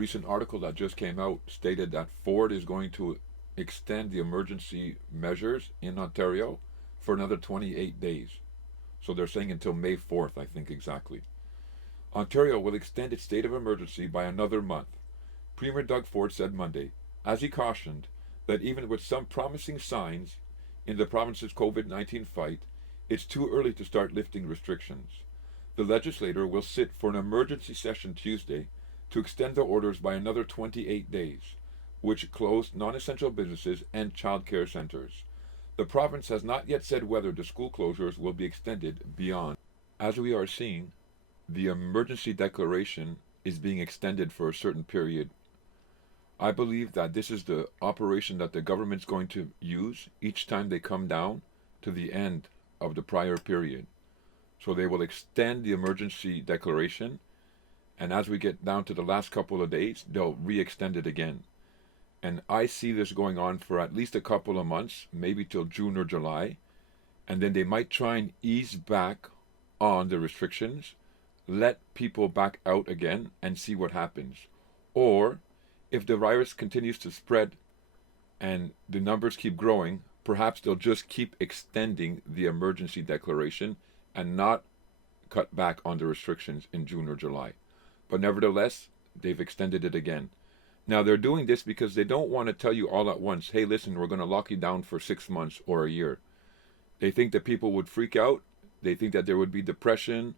recent article that just came out stated that Ford is going to extend the emergency measures in Ontario for another 28 days. So they're saying until May 4th, I think exactly. Ontario will extend its state of emergency by another month. Premier Doug Ford said Monday, as he cautioned that even with some promising signs in the province's COVID-19 fight, it's too early to start lifting restrictions. The legislature will sit for an emergency session Tuesday to extend the orders by another 28 days, which closed non-essential businesses and childcare centers. The province has not yet said whether the school closures will be extended beyond. As we are seeing, the emergency declaration is being extended for a certain period. I believe that this is the operation that the government's going to use each time they come down to the end of the prior period. So they will extend the emergency declaration, and as we get down to the last couple of days, they'll re-extend it again. And I see this going on for at least a couple of months, maybe till June or July, and then they might try and ease back on the restrictions, let people back out again, and see what happens. Or, if the virus continues to spread and the numbers keep growing, perhaps they'll just keep extending the emergency declaration and not cut back on the restrictions in June or July. But nevertheless, they've extended it again. Now, they're doing this because they don't want to tell you all at once, hey, listen, we're going to lock you down for 6 months or a year. They think that people would freak out. They think that there would be depression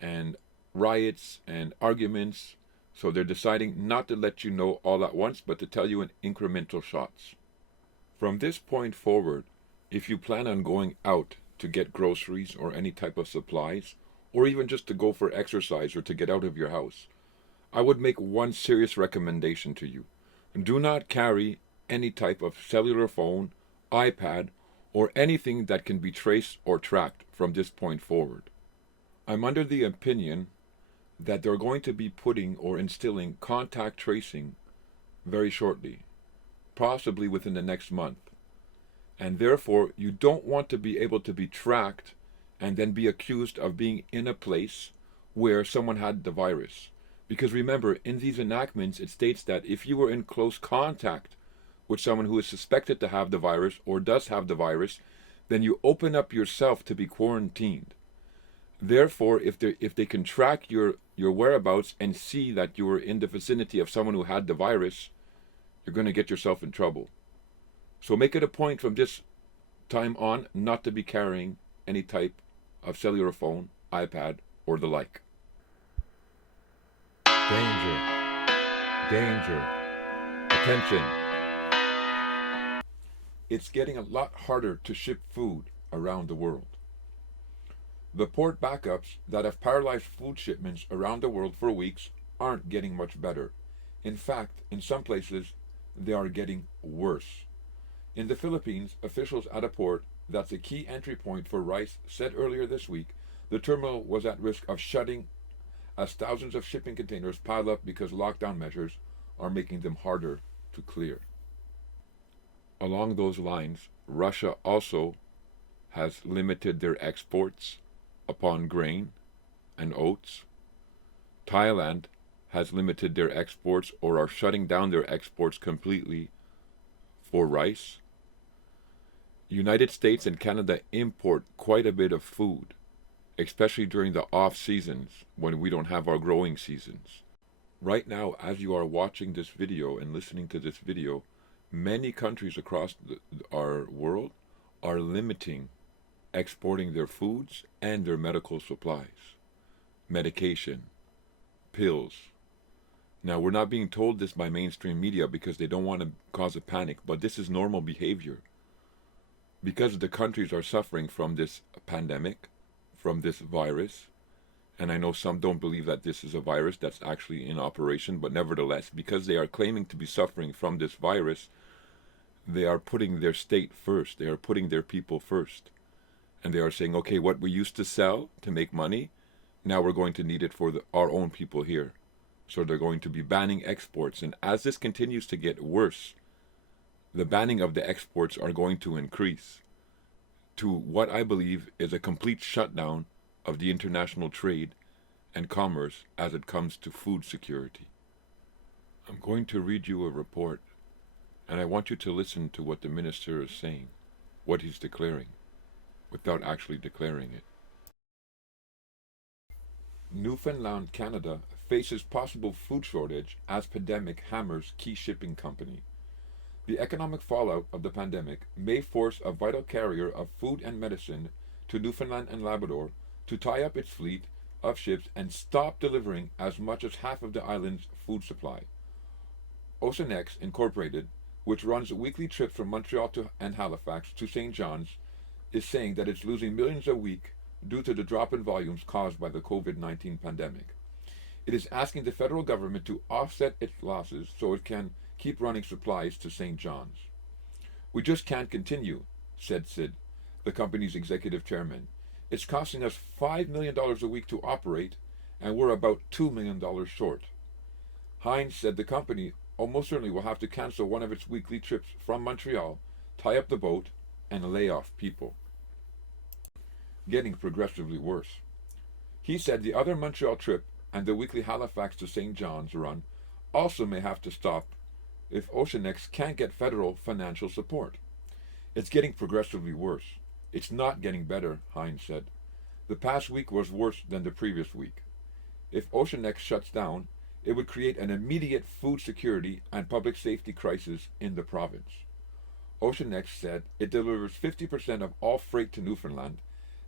and riots and arguments. So they're deciding not to let you know all at once, but to tell you in incremental shots. From this point forward, if you plan on going out to get groceries or any type of supplies, or even just to go for exercise or to get out of your house, I would make one serious recommendation to you. Do not carry any type of cellular phone, iPad, or anything that can be traced or tracked from this point forward. I'm under the opinion that they're going to be putting or instilling contact tracing very shortly, possibly within the next month. And therefore, you don't want to be able to be tracked and then be accused of being in a place where someone had the virus. Because remember, in these enactments, it states that if you were in close contact with someone who is suspected to have the virus or does have the virus, then you open up yourself to be quarantined. Therefore, if they can track your whereabouts and see that you were in the vicinity of someone who had the virus, you're going to get yourself in trouble. So make it a point from this time on not to be carrying any type of cellular phone, iPad, or the like. Danger. Danger. Attention. It's getting a lot harder to ship food around the world. The port backups that have paralyzed food shipments around the world for weeks aren't getting much better. In fact, in some places, they are getting worse. In the Philippines, officials at a port that's a key entry point for rice said earlier this week the terminal was at risk of shutting as thousands of shipping containers pile up because lockdown measures are making them harder to clear. Along those lines, Russia also has limited their exports upon grain and oats. Thailand has limited their exports or are shutting down their exports completely for rice. United States and Canada import quite a bit of food, especially during the off seasons when we don't have our growing seasons. Right now, as you are watching this video and listening to this video, many countries across our world are limiting exporting their foods and their medical supplies, medication, pills. Now, we're not being told this by mainstream media because they don't want to cause a panic, but this is normal behavior. Because the countries are suffering from this pandemic, from this virus, and I know some don't believe that this is a virus that's actually in operation, but nevertheless, because they are claiming to be suffering from this virus, they are putting their state first. They are putting their people first. And they are saying, okay, what we used to sell to make money, now we're going to need it for our own people here. So they're going to be banning exports. And as this continues to get worse, the banning of the exports are going to increase to what I believe is a complete shutdown of the international trade and commerce as it comes to food security. I'm going to read you a report, and I want you to listen to what the minister is saying, what he's declaring, without actually declaring it. Newfoundland, Canada faces possible food shortage as pandemic hammers key shipping company. The economic fallout of the pandemic may force a vital carrier of food and medicine to Newfoundland and Labrador to tie up its fleet of ships and stop delivering as much as half of the island's food supply. Oceanex Incorporated, which runs weekly trips from Montreal and Halifax to St. John's, is saying that it's losing millions a week due to the drop in volumes caused by the COVID-19 pandemic. It is asking the federal government to offset its losses so it can keep running supplies to St. John's. "We just can't continue," said Sid, the company's executive chairman. "It's costing us $5 million a week to operate, and we're about $2 million short." Hines said the company almost certainly will have to cancel one of its weekly trips from Montreal, tie up the boat, and lay off people. Getting progressively worse. He said the other Montreal trip and the weekly Halifax to St. John's run also may have to stop if Oceanex can't get federal financial support. "It's getting progressively worse. It's not getting better," Hines said. "The past week was worse than the previous week. If Oceanex shuts down, it would create an immediate food security and public safety crisis in the province." Oceanex said it delivers 50% of all freight to Newfoundland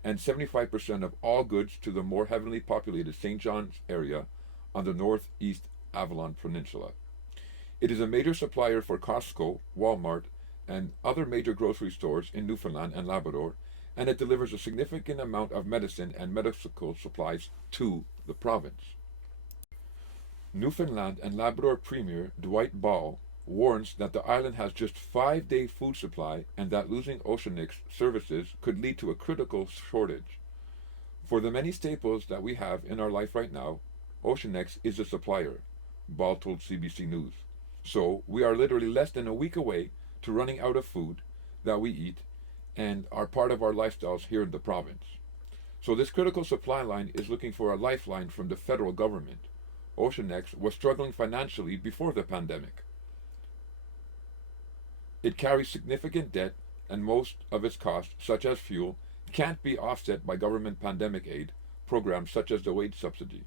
and 75% of all goods to the more heavily populated St. John's area on the northeast Avalon Peninsula. It is a major supplier for Costco, Walmart, and other major grocery stores in Newfoundland and Labrador, and it delivers a significant amount of medicine and medical supplies to the province. Newfoundland and Labrador Premier Dwight Ball warns that the island has just 5-day food supply and that losing Oceanex services could lead to a critical shortage. "For the many staples that we have in our life right now, Oceanex is a supplier," Ball told CBC News. "So we are literally less than a week away to running out of food that we eat and are part of our lifestyles here in the province. So this critical supply line is looking for a lifeline from the federal government. Oceanex was struggling financially before the pandemic. It carries significant debt, and most of its costs, such as fuel, can't be offset by government pandemic aid programs such as the wage subsidy.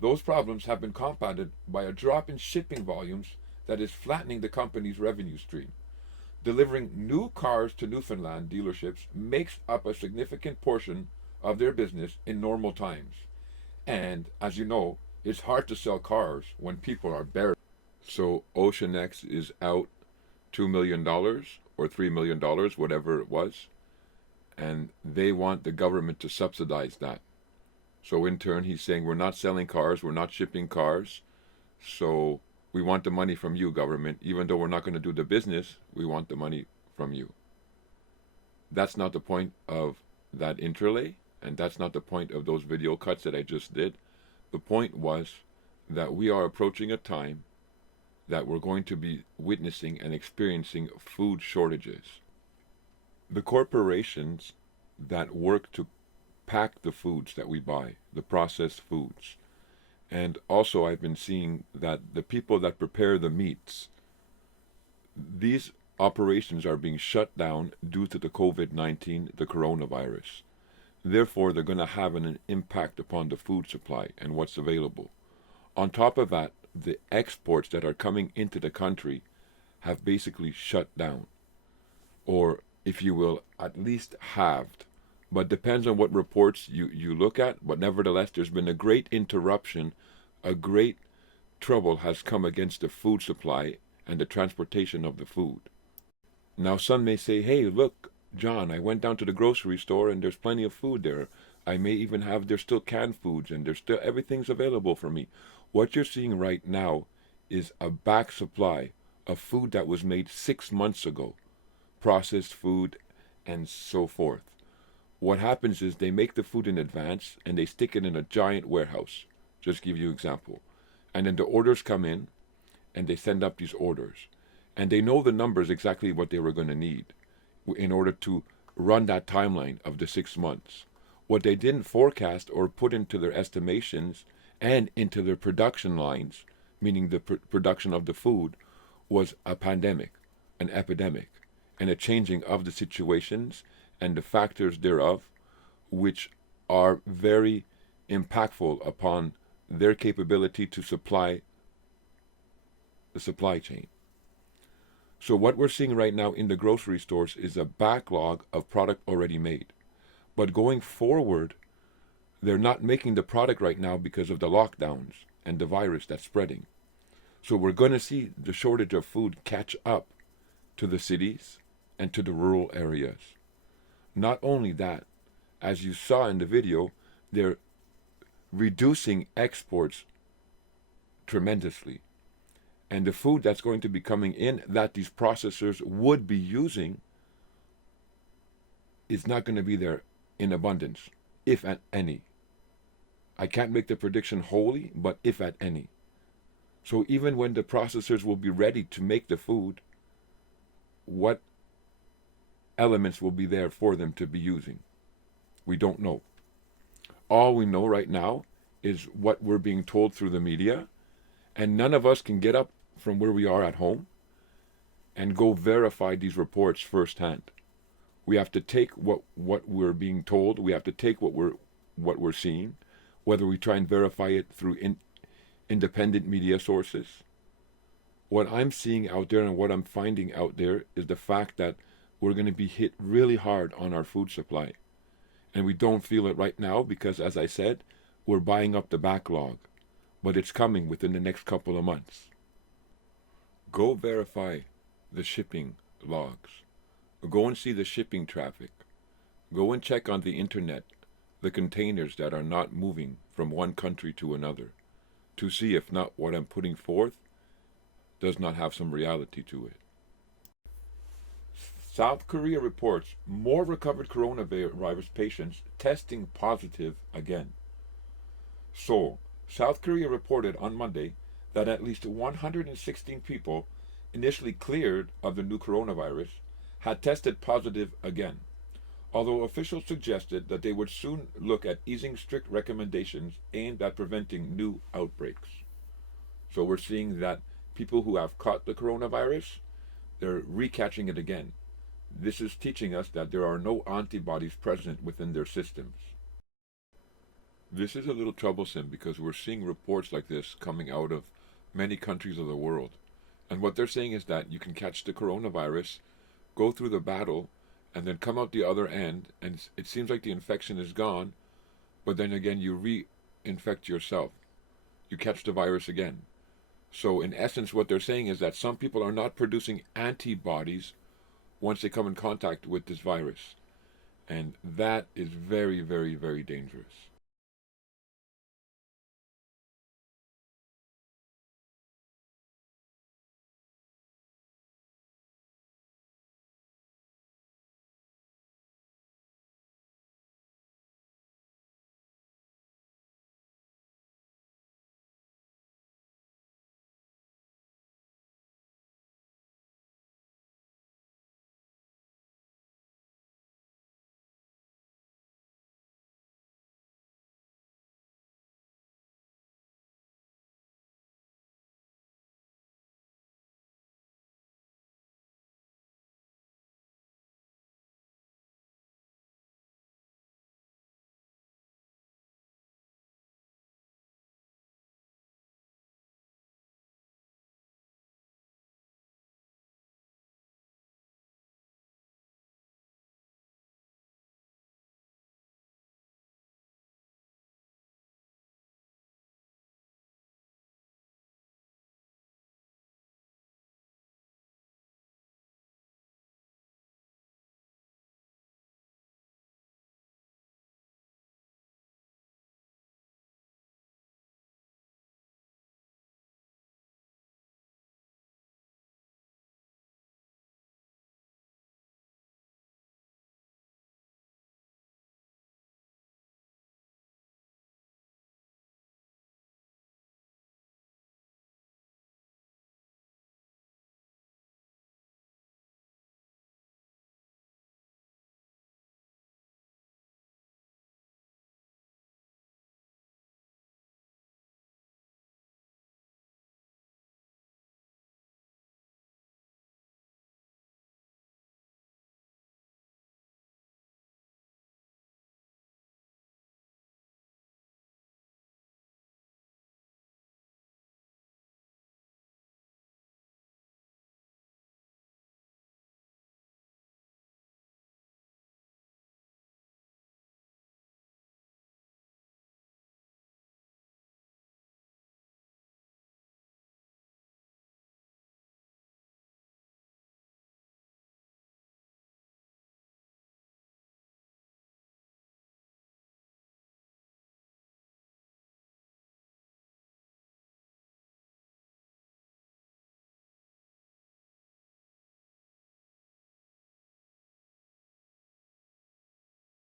Those problems have been compounded by a drop in shipping volumes that is flattening the company's revenue stream. Delivering new cars to Newfoundland dealerships makes up a significant portion of their business in normal times. And, as you know, it's hard to sell cars when people are buried." So Oceanex is out $2 million or $3 million, whatever it was, and they want the government to subsidize that. So in turn, he's saying, "We're not selling cars, we're not shipping cars, so we want the money from you, government. Even though we're not going to do the business, we want the money from you." That's not the point of that interlay, and that's not the point of those video cuts that I just did. The point was that we are approaching a time that we're going to be witnessing and experiencing food shortages. The corporations that work to pack the foods that we buy, the processed foods, and also I've been seeing that the people that prepare the meats, these operations are being shut down due to the COVID-19, the coronavirus. Therefore, they're going to have an impact upon the food supply and what's available. On top of that, the exports that are coming into the country have basically shut down, or, if you will, at least halved. But depends on what reports you look at. But nevertheless, there's been a great interruption, a great trouble has come against the food supply and the transportation of the food. Now, some may say, "Hey, look, John, I went down to the grocery store and there's plenty of food there. I may even have, there's still canned foods and there's still, everything's available for me." What you're seeing right now is a back supply of food that was made 6 months ago, processed food and so forth. What happens is they make the food in advance and they stick it in a giant warehouse. Just give you an example. And then the orders come in and they send up these orders. And they know the numbers exactly what they were going to need in order to run that timeline of the 6 months. What they didn't forecast or put into their estimations and into their production lines meaning the production of the food, was a pandemic, an epidemic, and a changing of the situations and the factors thereof, which are very impactful upon their capability to supply the supply chain. So what we're seeing right now in the grocery stores is a backlog of product already made. But going forward, they're not making the product right now because of the lockdowns and the virus that's spreading. So we're going to see the shortage of food catch up to the cities and to the rural areas. Not only that, as you saw in the video, they're reducing exports tremendously. And the food that's going to be coming in that these processors would be using is not going to be there in abundance, if at any. I can't make the prediction wholly, but if at any. So even when the processors will be ready to make the food, what elements will be there for them to be using? We don't know. All we know right now is what we're being told through the media, and none of us can get up from where we are at home and go verify these reports firsthand. We have to take what we're being told. We have to take what we're seeing, whether we try and verify it through independent media sources. What I'm seeing out there and what I'm finding out there is the fact that we're going to be hit really hard on our food supply. And we don't feel it right now because, as I said, we're buying up the backlog. But it's coming within the next couple of months. Go verify the shipping logs. Go and see the shipping traffic. Go and check on the internet the containers that are not moving from one country to another to see if not what I'm putting forth does not have some reality to it. South Korea reports more recovered coronavirus patients testing positive again. Seoul, South Korea reported on Monday that at least 116 people initially cleared of the new coronavirus had tested positive again, although officials suggested that they would soon look at easing strict recommendations aimed at preventing new outbreaks. So we're seeing that people who have caught the coronavirus, they're recatching it again. This is teaching us that there are no antibodies present within their systems. This is a little troublesome because we're seeing reports like this coming out of many countries of the world. And what they're saying is that you can catch the coronavirus, go through the battle, and then come out the other end, and it seems like the infection is gone, but then again you reinfect yourself. You catch the virus again. So in essence, what they're saying is that some people are not producing antibodies once they come in contact with this virus. And that is very, very, very dangerous.